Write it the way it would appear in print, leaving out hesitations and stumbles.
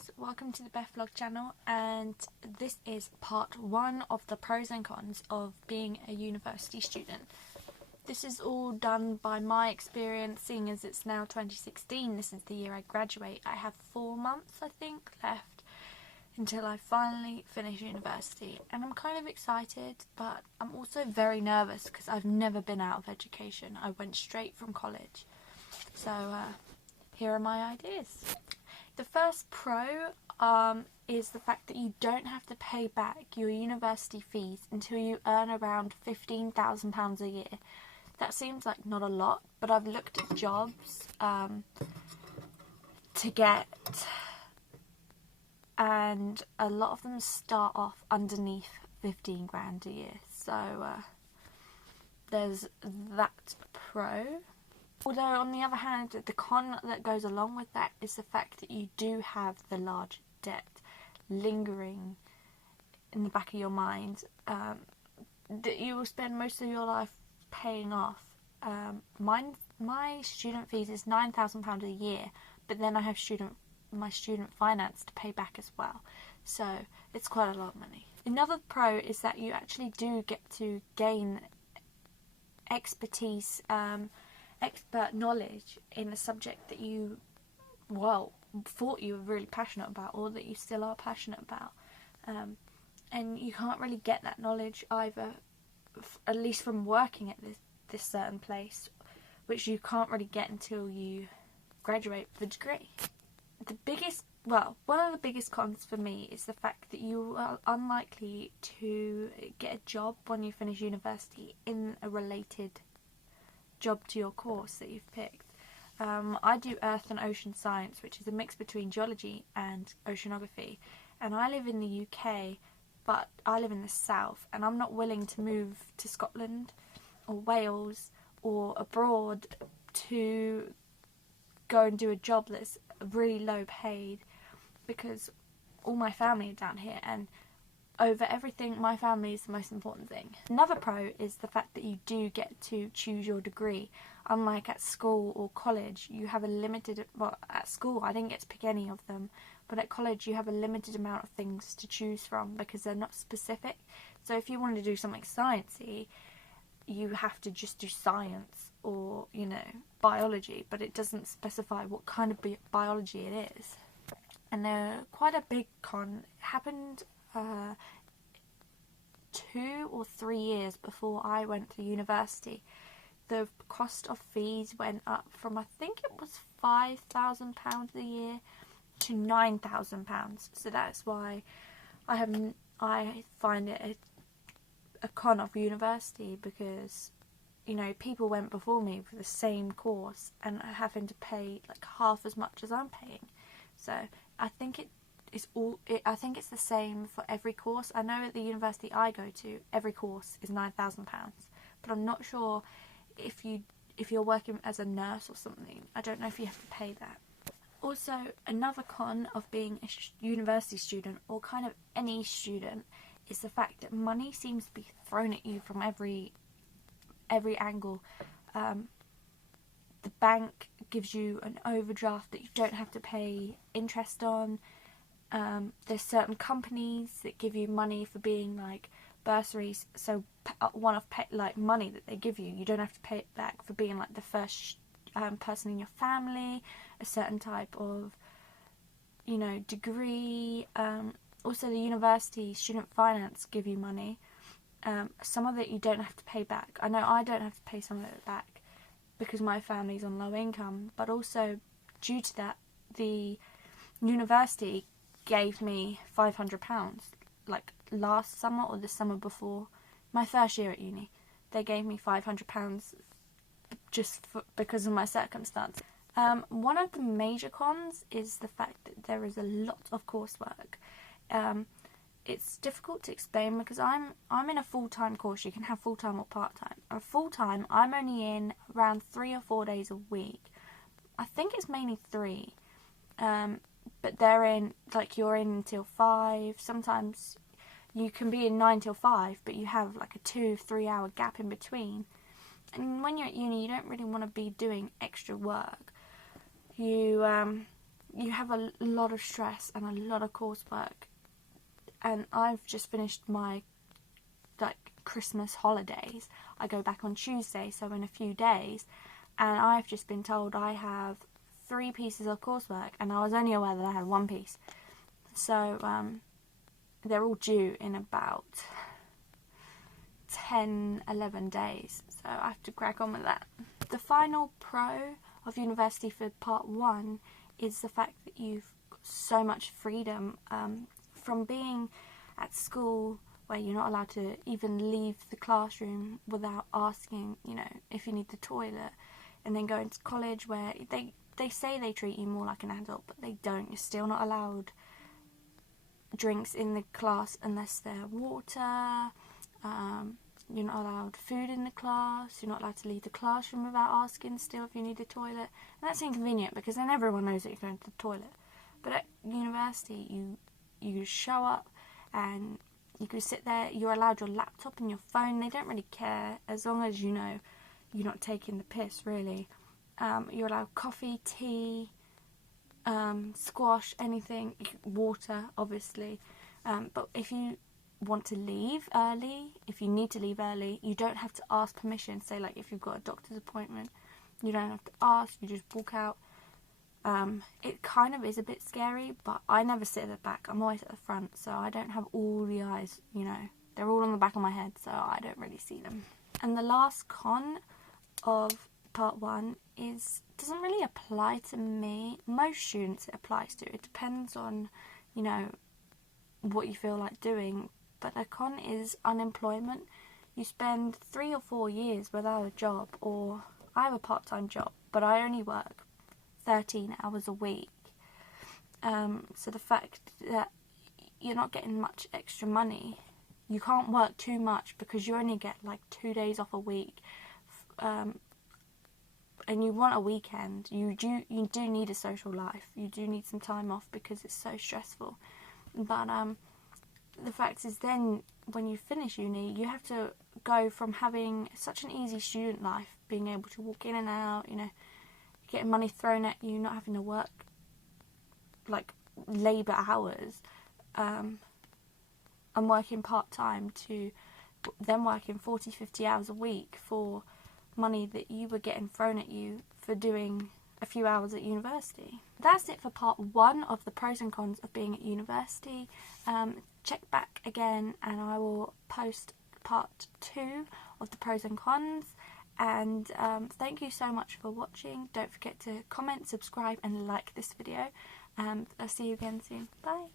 guys, welcome to the Beth Vlog channel, and this is part 1 of the pros and cons of being a university student. This is all done by my experience, seeing as it's now 2016, this is the year I graduate. I have 4 months I think left until I finally finish university, and I'm kind of excited, but I'm also very nervous because I've never been out of education. I went straight from college, so here are my ideas. The first pro is the fact that you don't have to pay back your university fees until you earn around £15,000 a year. That seems like not a lot, but I've looked at jobs to get, and a lot of them start off underneath 15 grand a year. So there's that pro. Although, on the other hand, the con that goes along with that is the fact that you do have the large debt lingering in the back of your mind that you will spend most of your life paying off. My student fees is £9,000 a year, but then I have my student finance to pay back as well. So it's quite a lot of money. Another pro is that you actually do get to gain expertise, expert knowledge in a subject that you, thought you were really passionate about, or that you still are passionate about. And you can't really get that knowledge either, at least from working at this certain place, which you can't really get until you graduate with a degree. One of the biggest cons for me is the fact that you are unlikely to get a job when you finish university in a related job to your course that you've picked. I do Earth and Ocean Science, which is a mix between geology and oceanography, and I live in the UK, but I live in the south, and I'm not willing to move to Scotland or Wales or abroad to go and do a job that's really low paid, because all my family are down here, and over everything, my family is the most important thing. Another pro is the fact that you do get to choose your degree. Unlike at school or college, you have a limited, at school I didn't get to pick any of them, but at college you have a limited amount of things to choose from because they're not specific. So if you wanted to do something sciencey, you have to just do science or, biology, but it doesn't specify what kind of biology it is. And quite a big con happened 2 or 3 years before I went to university. The cost of fees went up from, I think it was £5,000 a year to £9,000. So that's why I find it a con of university, because people went before me for the same course and are having to pay like half as much as I'm paying. So I think I think it's the same for every course. I know at the university I go to, every course is £9,000, but I'm not sure if you're working as a nurse or something. I don't know if you have to pay that. Also, another con of being a university student, or kind of any student, is the fact that money seems to be thrown at you from every angle. The bank gives you an overdraft that you don't have to pay interest on. There's certain companies that give you money for being like bursaries, so one-off money that they give you, you don't have to pay it back for being like the first person in your family, a certain type of degree. Also, the university student finance give you money. Some of it you don't have to pay back. I know I don't have to pay some of it back because my family's on low income, but also due to that, the university gave me £500, like last summer or the summer before, my first year at uni. They gave me £500 just because of my circumstance. One of the major cons is the fact that there is a lot of coursework. It's difficult to explain because I'm in a full-time course. You can have full-time or part-time. Full-time, I'm only in around 3 or 4 days a week. I think it's mainly 3. But they're in, you're in until 5. Sometimes you can be in 9 till 5, but you have like a 2-3 hour gap in between. And when you're at uni, you don't really want to be doing extra work. You you have a lot of stress and a lot of coursework. And I've just finished my Christmas holidays. I go back on Tuesday, so in a few days, and I've just been told I have 3 pieces of coursework, and I was only aware that I had 1 piece. So they're all due in about 10-11 days, so I have to crack on with that. The final pro of university for part 1 is the fact that you've got so much freedom from being at school where you're not allowed to even leave the classroom without asking, you know, if you need the toilet, and then going to college where they say they treat you more like an adult, but they don't. You're still not allowed drinks in the class unless they're water. You're not allowed food in the class. You're not allowed to leave the classroom without asking still if you need the toilet. And that's inconvenient because then everyone knows that you're going to the toilet. But at university, you show up and you can sit there. You're allowed your laptop and your phone. They don't really care as long as you know you're not taking the piss, really. You're allowed coffee, tea, squash, anything, water, obviously. But if you want to leave early, if you need to leave early, you don't have to ask permission. Say, like, if you've got a doctor's appointment, you don't have to ask, you just walk out. It kind of is a bit scary, but I never sit at the back. I'm always at the front, so I don't have all the eyes, you know. They're all on the back of my head, so I don't really see them. And the last con of part 1 doesn't really apply to me. Most students it applies to. It depends on, you know, what you feel like doing. But a con is unemployment. You spend 3 or 4 years without a job, or I have a part-time job, but I only work 13 hours a week. So the fact that you're not getting much extra money, you can't work too much because you only get like 2 days off a week, and you want a weekend. You do need a social life. You do need some time off because it's so stressful. But the fact is, then when you finish uni, you have to go from having such an easy student life, being able to walk in and out, you know, getting money thrown at you, not having to work like labour hours, and working part-time, to then working 40-50 hours a week for money that you were getting thrown at you for doing a few hours at university. That's it for part 1 of the pros and cons of being at university. Check back again and I will post part 2 of the pros and cons. And thank you so much for watching. Don't forget to comment, subscribe and like this video. I'll see you again soon. Bye.